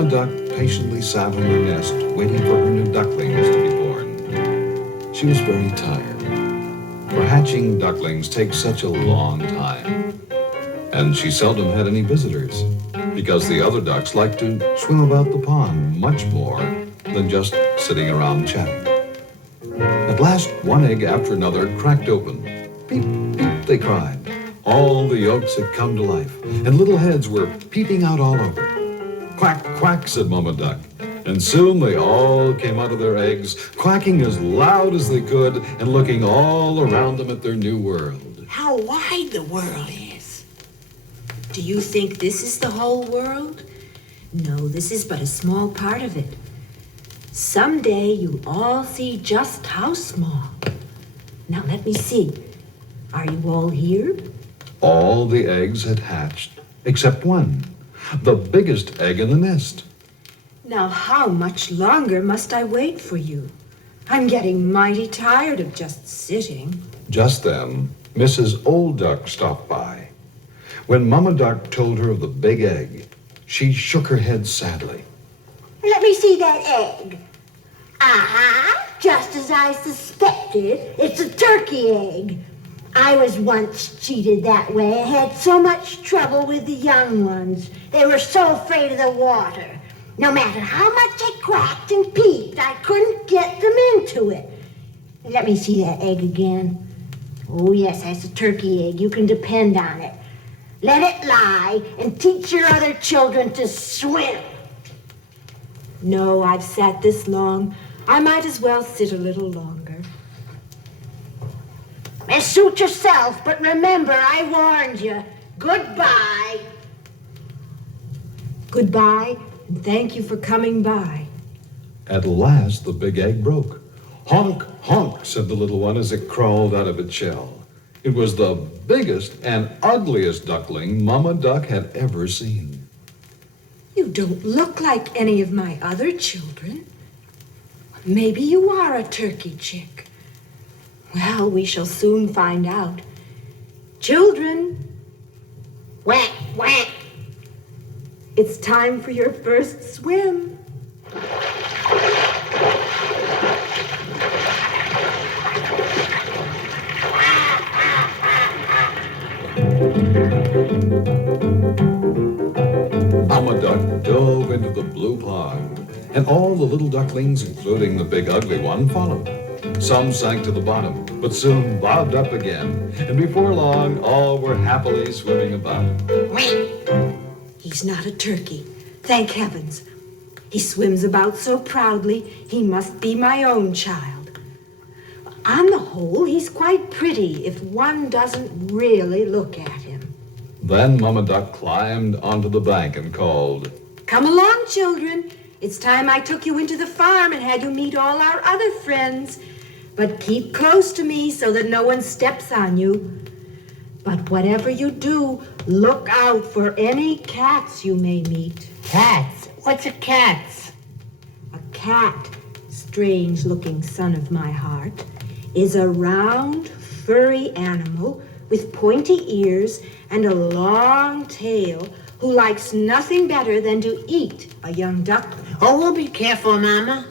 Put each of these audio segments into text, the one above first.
Mama Duck patiently sat on her nest, waiting for her new ducklings to be born. She was very tired, for hatching ducklings takes such a long time. And she seldom had any visitors, because the other ducks liked to swim about the pond much more than just sitting around chatting. At last, one egg after another cracked open. Peep, peep, they cried. All the yolks had come to life, and little heads were peeping out all over. Quack, quack, said Mama Duck, and soon they all came out of their eggs, quacking as loud as they could and looking all around them at their new world. How wide the world is. Do you think this is the whole world? No, this is but a small part of it. Someday you'll all see just how small. Now let me see. Are you all here? All the eggs had hatched, except one, the biggest egg in the nest. Now how much longer must I wait for you? I'm getting mighty tired of just sitting. Just then, Mrs. Old Duck stopped by. When Mama Duck told her of the big egg, she shook her head sadly. Let me see that egg. Aha! Just as I suspected, it's a turkey egg. I was once cheated that way. I had so much trouble with the young ones. They were so afraid of the water. No matter how much I quacked and peeped, I couldn't get them into it. Let me see that egg again. Oh, yes, that's a turkey egg. You can depend on it. Let it lie and teach your other children to swim. No, I've sat this long. I might as well sit a little longer. Suit yourself, but remember, I warned you. Goodbye. Goodbye, and thank you for coming by. At last, the big egg broke. Honk, honk, said the little one as it crawled out of its shell. It was the biggest and ugliest duckling Mama Duck had ever seen. You don't look like any of my other children. Maybe you are a turkey chick. Well, we shall soon find out. Children, Quack, quack. it's time for your first swim. Mama Duck dove into the blue pond, and all the little ducklings, including the big ugly one, followed. Some sank to the bottom, but soon bobbed up again, and before long, all were happily swimming about. He's not a turkey, thank heavens. He swims about so proudly, he must be my own child. On the whole, he's quite pretty if one doesn't really look at him. Then Mama Duck climbed onto the bank and called, Come along, children. It's time I took you into the farm and had you meet all our other friends. But keep close to me so that no one steps on you. But whatever you do, look out for any cats you may meet. Cats? What's a cat? A cat, strange-looking son of my heart, is a round, furry animal with pointy ears and a long tail who likes nothing better than to eat a young duckling. Oh, we'll be careful, Mama.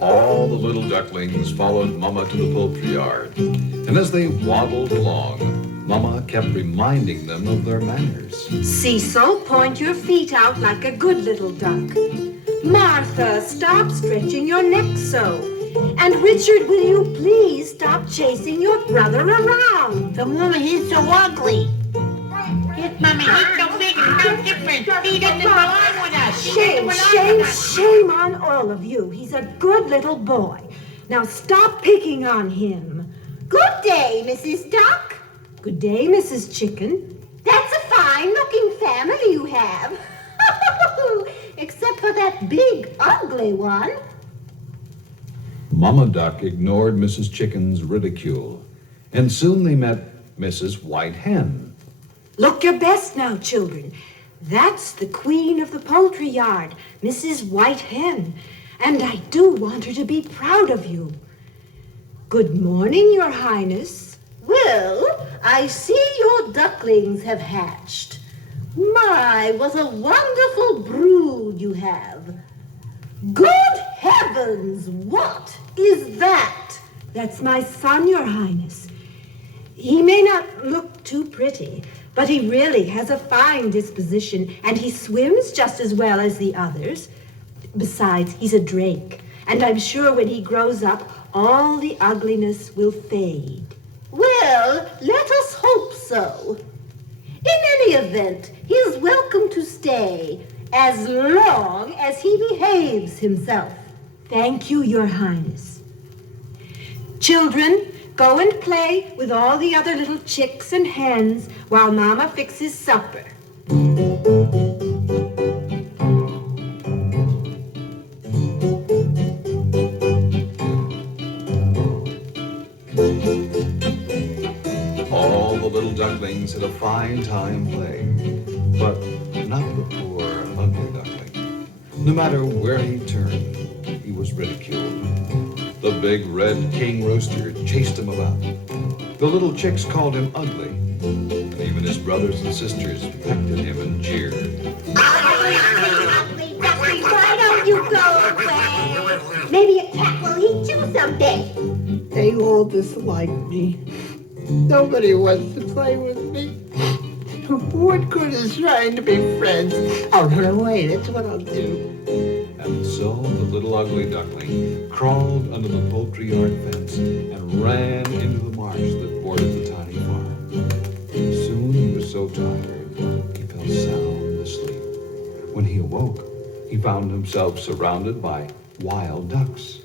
All the little ducklings followed Mama to the poultry yard, and as they waddled along, Mama kept reminding them of their manners. Cecil, point your feet out like a good little duck. Martha, stop stretching your neck so. And Richard, will you please stop chasing your brother around? The woman, he's so ugly. Yes, Mommy, he's so big and so different. He doesn't belong with us. Shame on all of you. He's a good little boy. Now stop picking on him. Good day, Mrs. Duck. Good day, Mrs. Chicken. That's a fine-looking family you have. Except for that big, ugly one. Mama Duck ignored Mrs. Chicken's ridicule, and soon they met Mrs. White Hen. Look your best now, children. That's the queen of the poultry yard, Mrs. White Hen, and I do want her to be proud of you. Good morning, Your Highness. Well, I see your ducklings have hatched. My, what a wonderful brood you have. Good heavens, what is that? That's my son, Your Highness. He may not look too pretty, but he really has a fine disposition, and he swims just as well as the others. Besides, he's a drake, and I'm sure when he grows up, all the ugliness will fade. Well, let us hope so. In any event, he is welcome to stay, as long as he behaves himself. Thank you, Your Highness. Children, go and play with all the other little chicks and hens while Mama fixes supper. All the little ducklings had a fine time playing, but not the poor, ugly duckling. No matter where he turned, he was ridiculed. The big red king rooster chased him about. The little chicks called him ugly, and even his brothers and sisters pecked at him and jeered. Ugly duckling, why don't you go away? Maybe a cat will eat you someday. They all dislike me. Nobody wants to play with me. What good is trying to be friends? I'll run away, that's what I'll do. And so the little ugly duckling crawled under the poultry yard fence and ran into the marsh that bordered the tiny farm. Soon he was so tired, he fell sound asleep. When he awoke, he found himself surrounded by wild ducks.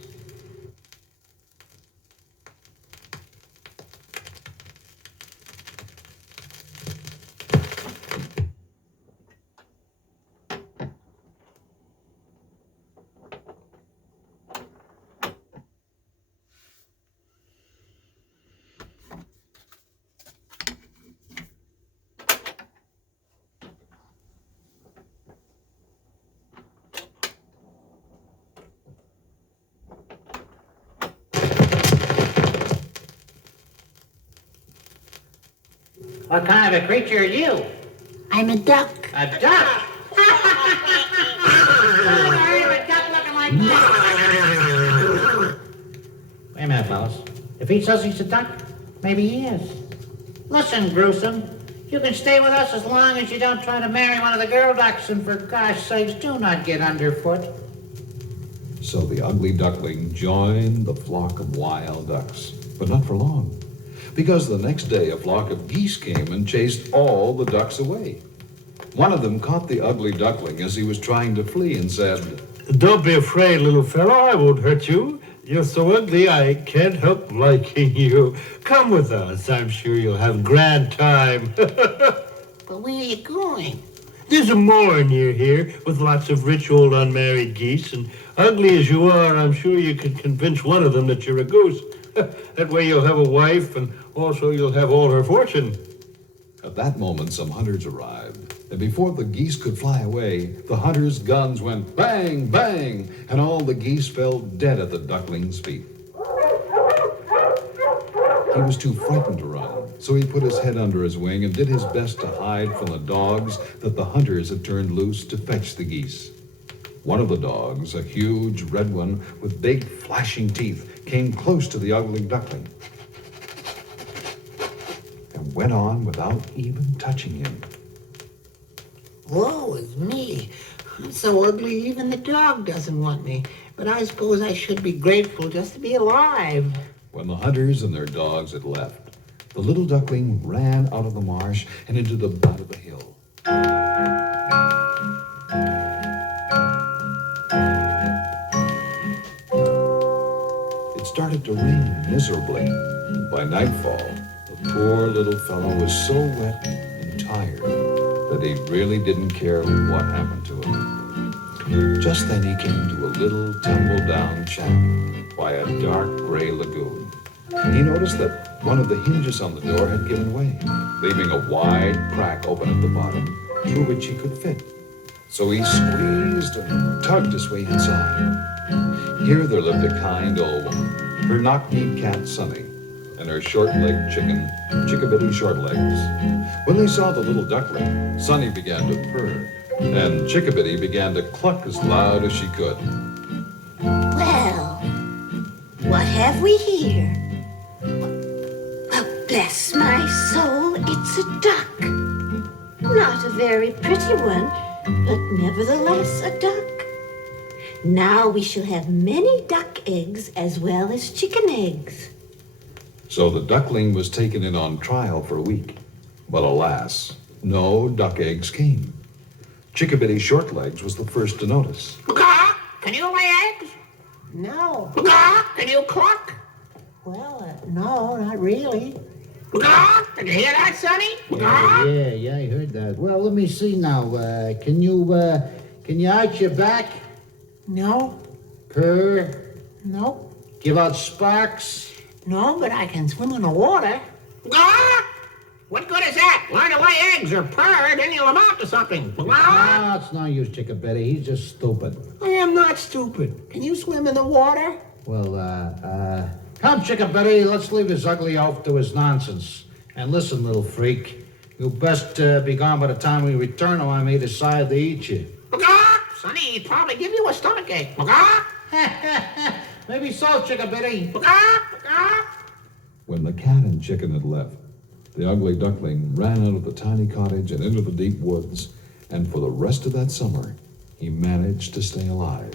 What kind of a creature are you? I'm a duck. A duck? Oh, are you a duck looking like that? Wait a minute, fellas. If he says he's a duck, maybe he is. Listen, Gruesome, you can stay with us as long as you don't try to marry one of the girl ducks, and for gosh sakes, do not get underfoot. So the ugly duckling joined the flock of wild ducks, but not for long. Because the next day a flock of geese came and chased all the ducks away. One of them caught the ugly duckling as he was trying to flee and said, "Don't be afraid, little fellow. I won't hurt you. You're so ugly I can't help liking you. Come with us. I'm sure you'll have a grand time." But where are you going? There's a moor near here with lots of rich old unmarried geese, and ugly as you are, I'm sure you could convince one of them that you're a goose. That way you'll have a wife, and also you'll have all her fortune. At that moment, some hunters arrived, and before the geese could fly away, the hunters' guns went bang, bang, and all the geese fell dead at the duckling's feet. He was too frightened to run, so he put his head under his wing and did his best to hide from the dogs that the hunters had turned loose to fetch the geese. One of the dogs, a huge red one with big flashing teeth, came close to the ugly duckling and went on without even touching him. Woe is me. I'm so ugly even the dog doesn't want me. But I suppose I should be grateful just to be alive. When the hunters and their dogs had left, the little duckling ran out of the marsh and into the butt of a hill. It started to rain miserably. By nightfall, the poor little fellow was so wet and tired that he really didn't care what happened to him. Just then he came to a little tumble-down shack by a dark gray lagoon. He noticed that one of the hinges on the door had given way, leaving a wide crack open at the bottom through which he could fit. So he squeezed and tugged his way inside. Here there lived a kind old woman, her knock-kneed cat, Sunny, and her short-legged chicken, Chickabiddy Shortlegs. When they saw the little duckling, Sunny began to purr, and Chickabiddy began to cluck as loud as she could. Well, what have we here? Well, bless my soul, it's a duck. Not a very pretty one, but nevertheless a duck. Now we shall have many duck eggs as well as chicken eggs. So the duckling was taken in on trial for a week. But alas, no duck eggs came. Chickabiddy Shortlegs was the first to notice. Macaw, can you lay eggs? No. Macaw, can you cluck? Well, no, not really. Macaw, did you hear that, Sonny? Macaw? Yeah, I heard that. Well, let me see now. Can you arch your back? No. Purr? No. Give out sparks? No, but I can swim in the water. Macaw? What good is that? Learn to lay eggs or purr, then you'll amount to something. Macaw? No, it's no use, Chickabiddy. He's just stupid. I am not stupid. Can you swim in the water? Well, come, Chickabiddy. Let's leave his ugly oaf to his nonsense. And listen, little freak. You best be gone by the time we return, or I may decide to eat you. Macaw? Sonny, he'd probably give you a stomachache. Macaw? Maybe so, Chickabiddy. Macaw? Macaw? When the cat and chicken had left, the ugly duckling ran out of the tiny cottage and into the deep woods, and for the rest of that summer, he managed to stay alive.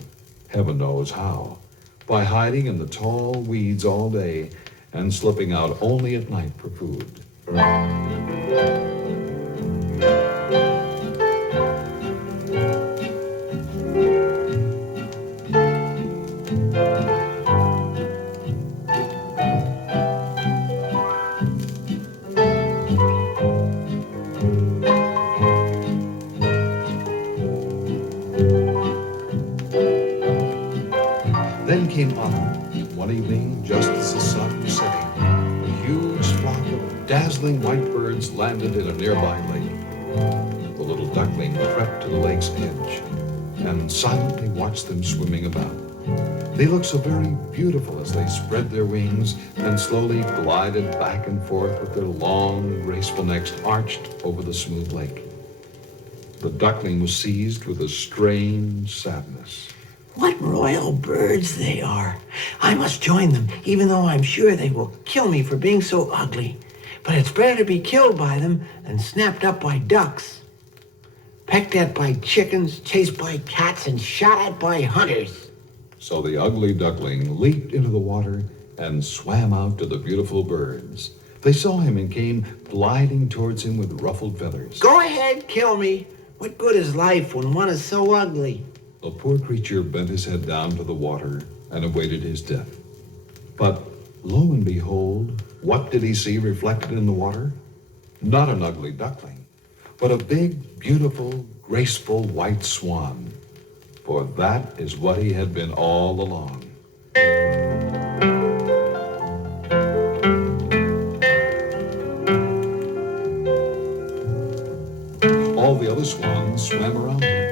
Heaven knows how. By hiding in the tall weeds all day and slipping out only at night for food. Then came autumn. One evening, just as the sun was setting, a huge flock of dazzling white birds landed in a nearby lake. The little duckling crept to the lake's edge and silently watched them swimming about. They looked so very beautiful as they spread their wings and slowly glided back and forth with their long, graceful necks arched over the smooth lake. The duckling was seized with a strange sadness. What royal birds they are. I must join them, even though I'm sure they will kill me for being so ugly. But it's better to be killed by them than snapped up by ducks, pecked at by chickens, chased by cats, and shot at by hunters. So the ugly duckling leaped into the water and swam out to the beautiful birds. They saw him and came gliding towards him with ruffled feathers. Go ahead, kill me. What good is life when one is so ugly? The poor creature bent his head down to the water and awaited his death. But lo and behold, what did he see reflected in the water? Not an ugly duckling, but a big, beautiful, graceful white swan. For that is what he had been all along. All the other swans swam around him.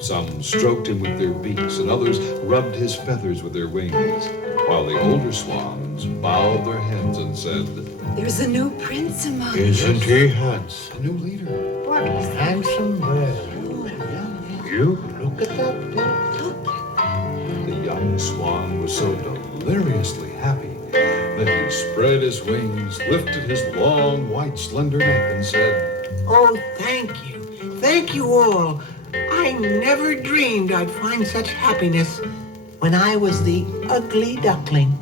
Some stroked him with their beaks, and others rubbed his feathers with their wings, while the older swans bowed their heads and said, There's a new prince among us. Isn't he handsome? "A new leader." What a handsome bird. You? Look at that bird. The young swan was so deliriously happy that he spread his wings, lifted his long, white, slender neck, and said, Oh, thank you. Thank you all. I never dreamed I'd find such happiness when I was the ugly duckling.